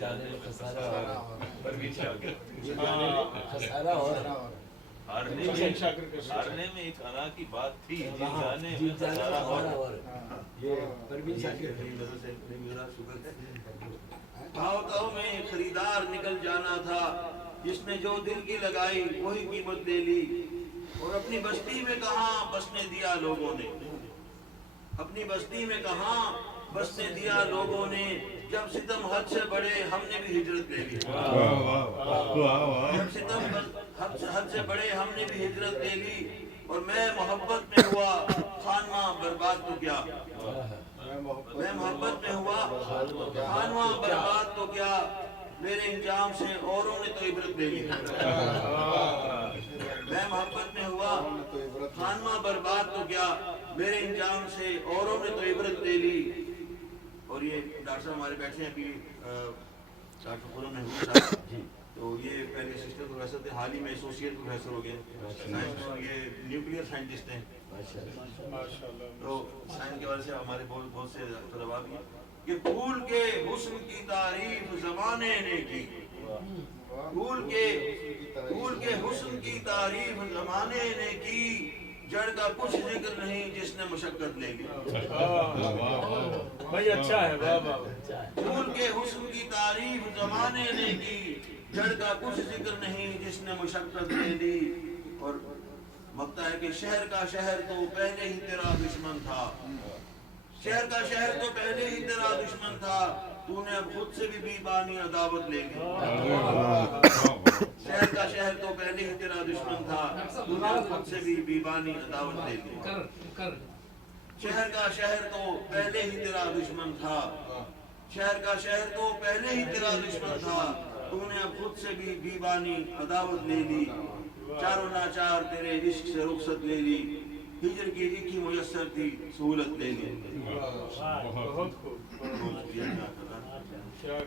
جانے میں خسارہ ہو رہا ہے، پروین شاکر خسارہ ہو رہا ہے۔ ہارنے میں ایک انا کی بات تھی، جیت جانے میں جیت جانے میں خسارہ ہو خسارہ رہا ہو رہا ہے۔ یہ پروین شاکر بھاؤ تاؤ میں خریدار نکل جانا تھا، جس نے جو دل کی لگائی وہی قیمت لے لی، اور اپنی بستی میں کہاں بسنے دیا لوگوں نے، اپنی بستی میں کہاں بسنے دیا لوگوں نے، جب ستم حد سے بڑے ہم نے بھی ہجرت لے لی، جب ستم حد سے بڑے ہم نے بھی ہجرت لے لی، اور میں محبت میں ہوا خانمہ برباد تو کیا، میں محبت میں ہوا خانمہ برباد تو کیا، میرے انجام سے اوروں نے تو عبرت لے لی، میں محبت میں ہوا خانمہ برباد تو کیا، میرے انجام سے اوروں نے تو عبرت لے لی۔ اور یہ ڈاکٹر صاحب ہمارے بیٹھے ہیں ابھی، ڈاکٹر خرم محمود صاحب، تو یہ پہلے اسسٹنٹ پروفیسر تھے، حال ہی میں ایسوسیٹ پروفیسر ہو گئے، سائنس میں یہ نیوکلیئر سائنٹسٹ ہیں، تو سائنس کے وجہ سے ہمارے بہت سے طلباء بھی ہیں کہ پھول کے حسن کی تعریف زمانے نے کی، پھول کے حسن کی تعریف زمانے نے کی، جڑ کا کچھ ذکر نہیں جس نے مشقت لے لی، بھائی اچھا ہے، واہ واہ۔ پھول کے حسن کی تعریف زمانے نے کی، جڑ کا کچھ ذکر نہیں جس نے مشقت لے لی۔ اور مقطع ہے کہ شہر کا شہر تو پہلے ہی تیرا دشمن تھا، شہر کا شہر تو پہلے ہی تیرا دشمن تھا، تو نے اب خود سے بھی بیبانی عداوت لے لی، شہر کا شہر تو پہلے ہی تیرا دشمن تھا، تو نے اب خود سے بھی بیبانی عداوت لے لی، شہر کا شہر تو پہلے ہی تیرا دشمن تھا، شہر کا شہر تو پہلے ہی تیرا دشمن تھا، تو نے اب خود سے بھی بیبانی عداوت لے لی، چاروں ناچار تیرے عشق سے رخصت لے لی، ہجر کی ایک ہی میسر تھی سہولت لے لی۔ بہت خوب،